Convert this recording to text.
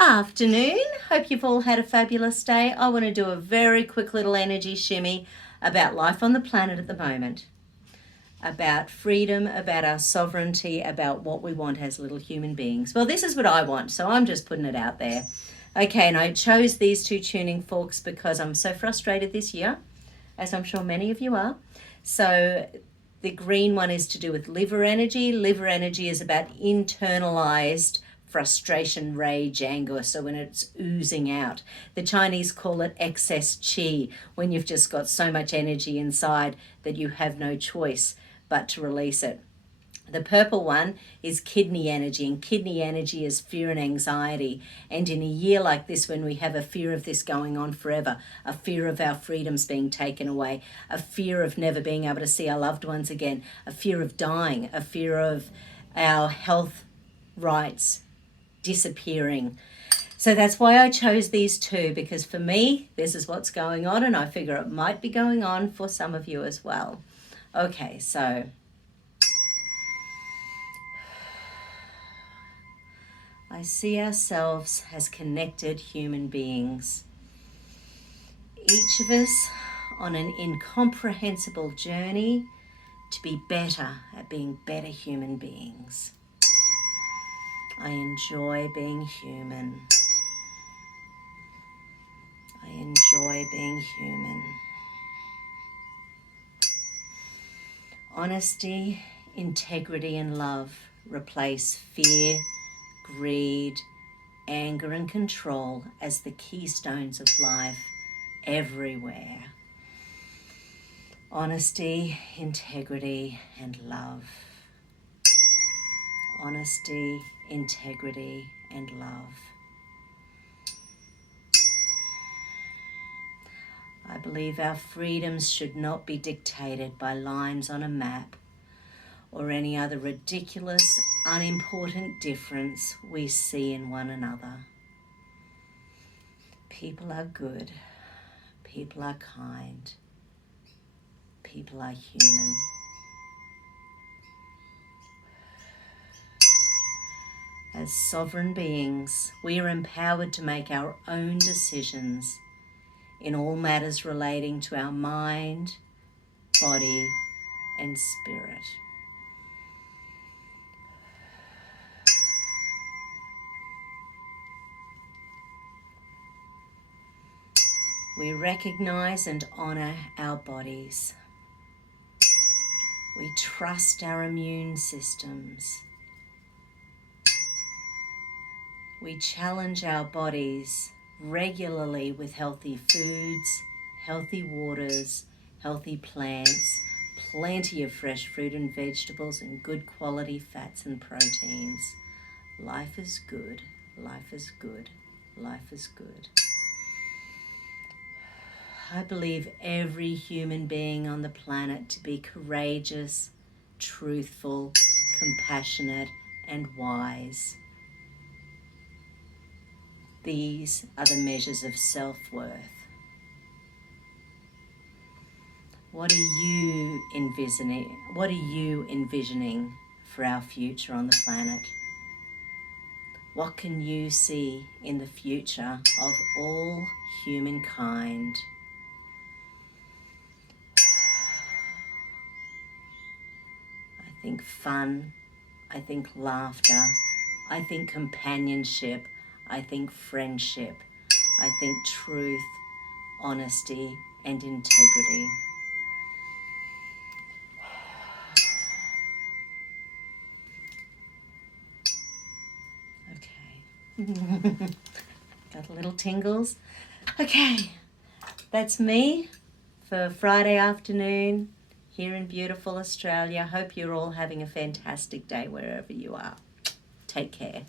Afternoon. Hope you've all had a fabulous day. I want to do a very quick little energy shimmy about life on the planet at the moment, about freedom, about our sovereignty, about what we want as little human beings. Well, this is what I want, so I'm just putting it out there. Okay, and I chose these two tuning forks because I'm so frustrated this year, as I'm sure many of you are. So the green one is to do with liver energy. Liver energy is about internalized frustration, rage, anger, so when it's oozing out. The Chinese call it excess qi, when you've just got so much energy inside that you have no choice but to release it. The purple one is kidney energy, and kidney energy is fear and anxiety. And in a year like this, when we have a fear of this going on forever, a fear of our freedoms being taken away, a fear of never being able to see our loved ones again, a fear of dying, a fear of our health rights disappearing. So that's why I chose these two, because for me, this is what's going on, and I figure it might be going on for some of you as well. Okay, so I see ourselves as connected human beings, each of us on an incomprehensible journey to be better at being better human beings. I enjoy being human. I enjoy being human. Honesty, integrity, and love replace fear, greed, anger, and control as the keystones of life everywhere. Honesty, integrity, and love. Honesty, integrity, and love. I believe our freedoms should not be dictated by lines on a map or any other ridiculous, unimportant difference we see in one another. People are good. People are kind. People are human. As sovereign beings, we are empowered to make our own decisions in all matters relating to our mind, body, and spirit. We recognize and honor our bodies. We trust our immune systems. We challenge our bodies regularly with healthy foods, healthy waters, healthy plants, plenty of fresh fruit and vegetables, and good quality fats and proteins. Life is good. Life is good. Life is good. I believe every human being on the planet to be courageous, truthful, compassionate, and wise. These are the measures of self-worth. What are you envisioning? What are you envisioning for our future on the planet? What can you see in the future of all humankind? I think fun, I think laughter, I think companionship, I think friendship, I think truth, honesty, and integrity. Okay. Got a little tingles. Okay, that's me for Friday afternoon here in beautiful Australia. Hope you're all having a fantastic day wherever you are. Take care.